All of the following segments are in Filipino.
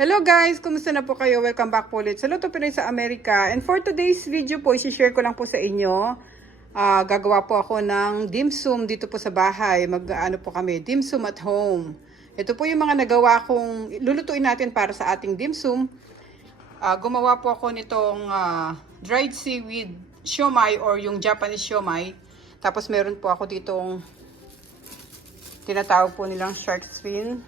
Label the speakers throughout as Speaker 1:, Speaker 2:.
Speaker 1: Hello guys! Kumusta na po kayo? Welcome back po ulit sa Luto Pinoy sa Amerika. And for today's video po, isi-share ko lang po sa inyo. Ah, gagawa po ako ng dim sum dito po sa bahay. Mag ano po kami, dim sum at home. Ito po yung mga nagawa kong lulutuin natin para sa ating dim sum. Ah, gumawa po ako nitong ah, dried seaweed siomai or yung Japanese siomai. Tapos meron po ako ditong tinatawag po nilang shark fin.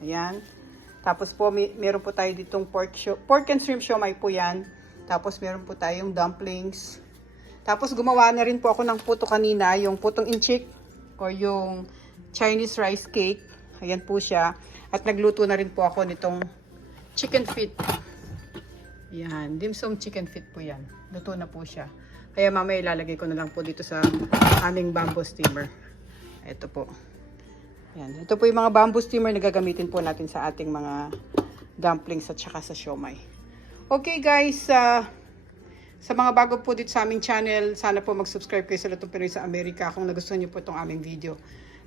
Speaker 1: Ayan. Tapos po, may, meron po tayo ditong pork, sho- pork and shrimp siomai po yan. Tapos meron po tayong dumplings. Tapos gumawa na rin po ako ng puto kanina, yung putong inchik or yung Chinese rice cake. Ayan po siya. At nagluto na rin po ako nitong chicken feet. Yan, dim sum chicken feet po yan. Luto na po siya. Kaya mamaya ilalagay ko na lang po dito sa aming bamboo steamer. Ito po. Yan. Ito po yung mga bamboo steamer na gagamitin po natin sa ating mga dumplings at saka sa siomay. Okay guys, ah, sa mga bago po dito sa aming channel, sana po mag-subscribe kayo sa Lutong Pinoy sa Amerika kung nagustuhan niyo po itong aming video.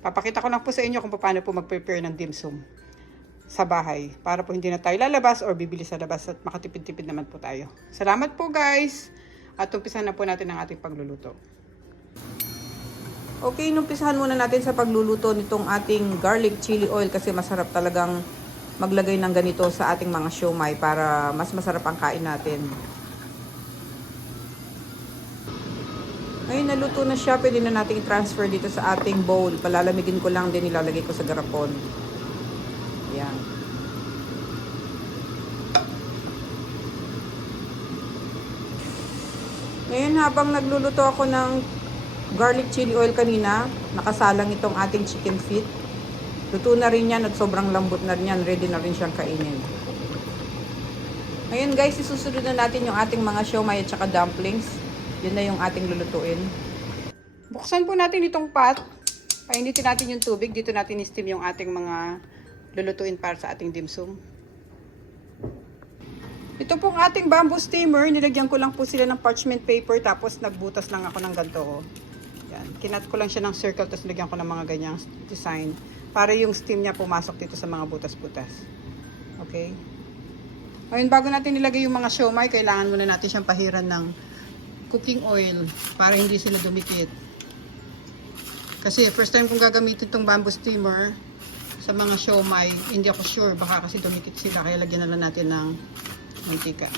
Speaker 1: Papakita ko lang po sa inyo kung paano po mag-prepare ng dim sum sa bahay para po hindi na tayo lalabas or bibili sa labas at makatipid-tipid naman po tayo. Salamat po guys! At umpisahan na po natin ang ating pagluluto. Okay, numpisahan muna natin sa pagluluto nitong ating garlic chili oil kasi masarap talagang maglagay ng ganito sa ating mga siomay para mas masarap ang kain natin. Ngayon naluto na siya, pwede na natin i-transfer dito sa ating bowl. Palalamigin ko lang din ilalagay ko sa garapon. Yan. Ngayon habang nagluluto ako ng garlic chili oil kanina, nakasalang itong ating chicken feet. Luto na rin yan at sobrang lambot na rin yan. Ready na rin siyang kainin. Ngayon guys, isusunod na natin yung ating mga siomay at saka dumplings. Yun na yung ating lulutuin. Buksan po natin itong pot. Painitin natin yung tubig. Dito natin i-steam yung ating mga lulutuin para sa ating dim sum. Ito pong ating bamboo steamer, nilagyan ko lang po sila ng parchment paper tapos nagbutas lang ako ng ganito. Oh. Yan. Kinat ko lang siya ng circle tapos nilagyan ko ng mga ganyang design para yung steam niya pumasok dito sa mga butas-butas. Okay? Ngayon, bago natin nilagay yung mga siomay, kailangan muna natin siyang pahiran ng cooking oil para hindi sila dumikit. Kasi first time kong gagamitin itong bamboo steamer sa mga siomay, hindi ako sure, baka kasi dumikit sila, kaya lagyan na lang natin ng mantika.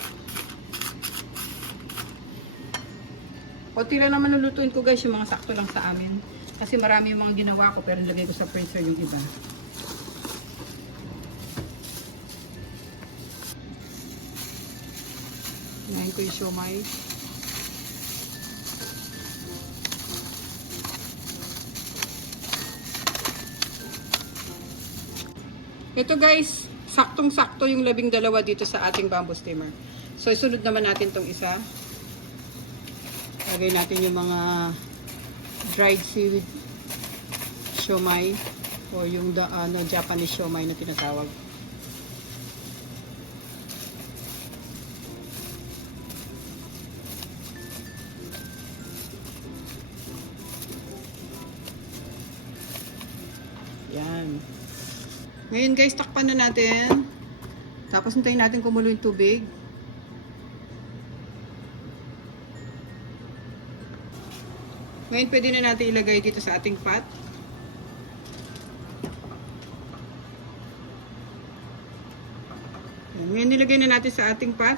Speaker 1: Kunti lang naman lulutuin ko guys, yung mga sakto lang sa amin. Kasi marami yung mga ginawa ko, pero nilagay ko sa freezer yung iba. Ngayon ko yung siomay. Ito guys, saktong-sakto yung labing dalawa dito sa ating bamboo steamer. So, isunod naman natin tong isa. Lagay natin yung mga dried seaweed siomay o yung the, ano, Japanese siomay na tinatawag. Yan. Ngayon guys, takpan na natin. Tapos hintayin natin kumulo yung tubig. Ngayon pwede na natin ilagay dito sa ating pot. Ngayon nilagay na natin sa ating pot.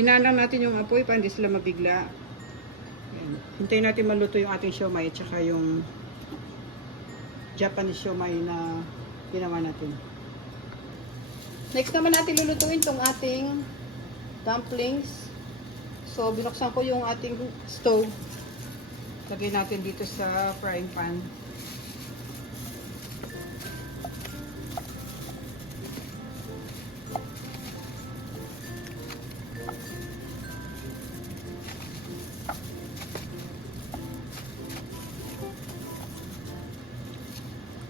Speaker 1: Hinanang natin yung apoy para hindi sila mabigla. Hintayin natin maluto yung ating siomay at saka yung Japanese siomay na ginawa natin. Next naman natin lulutuin tong ating dumplings. So, binuksan ko yung ating stove. Lagay natin dito sa frying pan.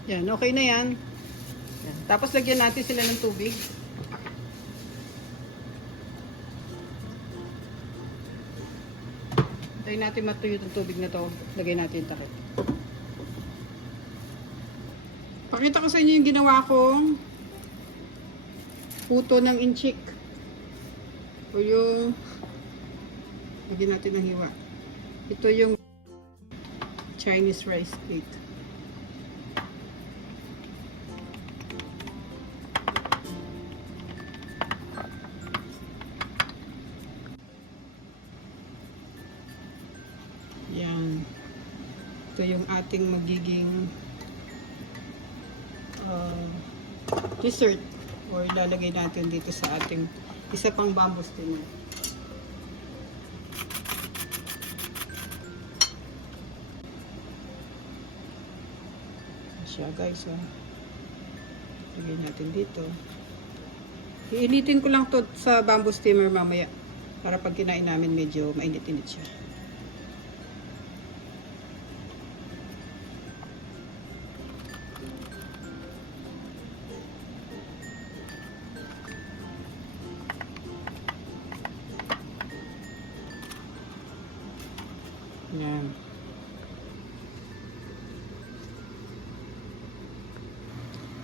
Speaker 1: Yan, okay na yan. Tapos lagyan natin sila ng tubig. Hintayin natin matuyo yung tubig na to. Lagay natin yung takip. Pakita ko sa inyo yung ginawa kong puto ng inchik. O yung, lagyan natin ng hiwa. Ito yung Chinese rice cake. Ating magiging uh, dessert or ilalagay natin dito sa ating isa pang bamboo steamer. siya guys oh. lagay natin dito iinitin ko lang to sa bamboo steamer mamaya para pag kinain namin medyo mainit-init siya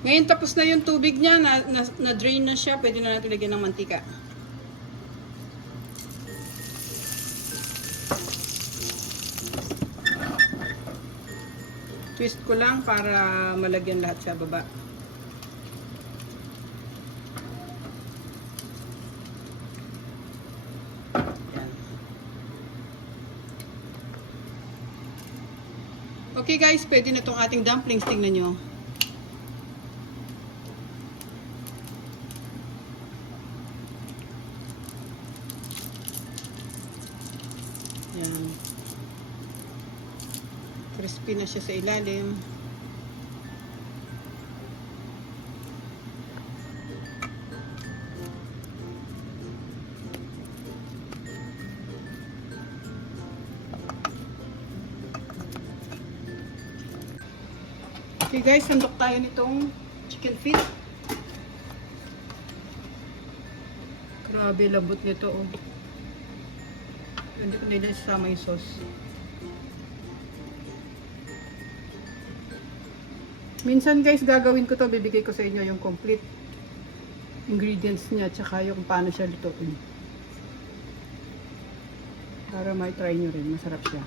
Speaker 1: Ngayon tapos na yung tubig niya, na, na, na na siya, pwede na natin lagyan ng mantika. Twist ko lang para malagyan lahat sa baba. Okay guys, pwede na itong ating dumplings. Tingnan nyo. Yan. Crispy na siya sa ilalim. Okay guys, sandok tayo nitong chicken feet. Grabe, lambot nito oh. Hindi ko nila isama yung sauce. Minsan guys, gagawin ko to, bibigay ko sa inyo yung complete ingredients niya, tsaka yung paano siya lutuin. Para may try nyo rin, masarap siya.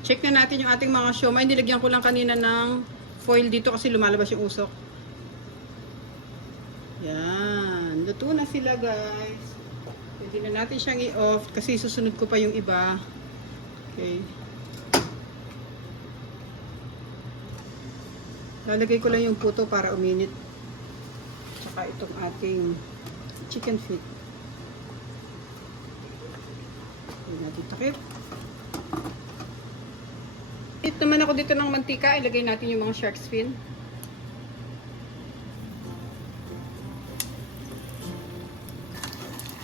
Speaker 1: Check na natin yung ating mga siomay. Nilagyan ko lang kanina ng foil dito kasi lumalabas yung usok. Yan. Luto na sila guys. Pwede na natin siyang i-off kasi susunod ko pa yung iba. Okay. Lalagay ko lang yung puto para uminit. Tsaka itong ating chicken feet. Pwede natin takip. Hit naman ako dito ng mantika. Ilagay natin yung mga shark's fin.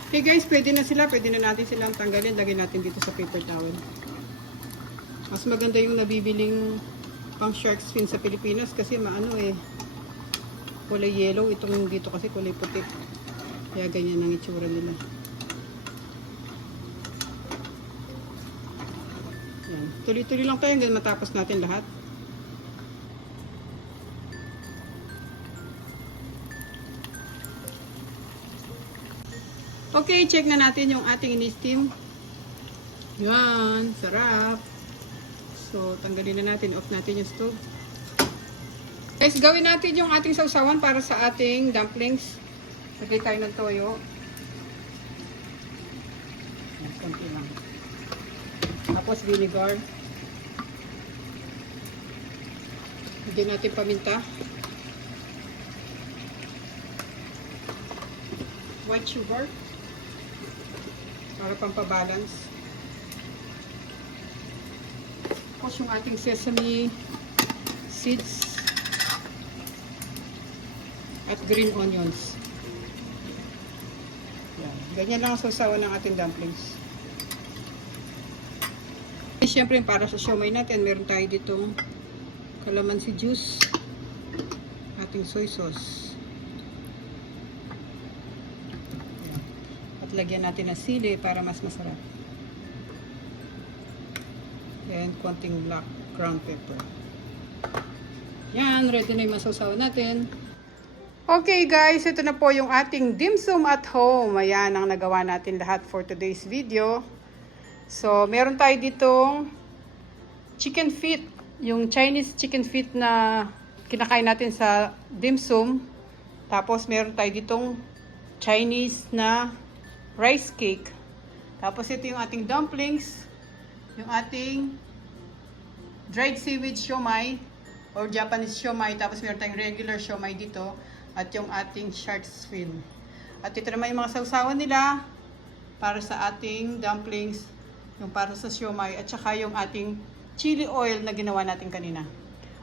Speaker 1: Okay guys, pwede na sila. Pwede na natin silang tanggalin. Lagay natin dito sa paper towel. Mas maganda yung nabibiling pang shark's fin sa Pilipinas kasi maano eh kulay yellow. Itong dito kasi kulay puti. Kaya ganyan ang itsura nila. Tuloy-tuloy lang tayo hanggang matapos natin lahat. Okay, check na natin yung ating in-steam. Yan, sarap. So, tanggalin na natin, off natin yung stove. Guys, gawin natin yung ating sausawan para sa ating dumplings. Lagay tayo ng toyo. Yan, konti lang. Tapos vinegar. Hindi natin paminta. White sugar. Para pampabalance. Tapos yung ating sesame seeds. At green onions. Yan. Ganyan lang ang sausawan ng ating dumplings. Eh, Siyempre, para sa siomay natin, meron tayo ditong calamansi juice, ating soy sauce. Ayan. At lagyan natin ng sili para mas masarap. And konting black ground pepper. Yan, ready na yung masasawa natin. Okay guys, ito na po yung ating dim sum at home. Ayan ang nagawa natin lahat for today's video. So, meron tayo ditong chicken feet. Yung Chinese chicken feet na kinakain natin sa dim sum. Tapos, meron tayo ditong Chinese na rice cake. Tapos, ito yung ating dumplings. Yung ating dried seaweed siomai or Japanese siomai. Tapos, meron tayong regular siomai dito. At yung ating shark's fin. At ito naman yung mga sausawan nila para sa ating dumplings, yung para sa siomai, at saka yung ating chili oil na ginawa natin kanina.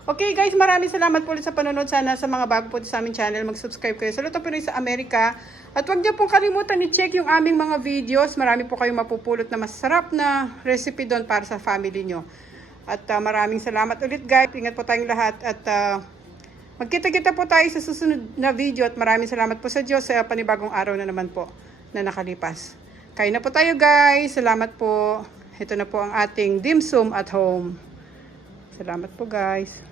Speaker 1: Okay guys, maraming salamat po ulit sa panonood. Sana sa mga bago po sa aming channel, mag-subscribe kayo sa Luto Pinoy sa Amerika. At huwag niyo pong kalimutan i-check yung aming mga videos. Marami po kayong mapupulot na masarap na recipe doon para sa family nyo. At ah, maraming salamat ulit guys. Ingat po tayong lahat at ah, magkita-kita po tayo sa susunod na video at maraming salamat po sa Diyos sa panibagong araw na naman po na nakalipas. Kain na po tayo guys. Salamat po. Ito na po ang ating dim sum at home. Salamat po guys.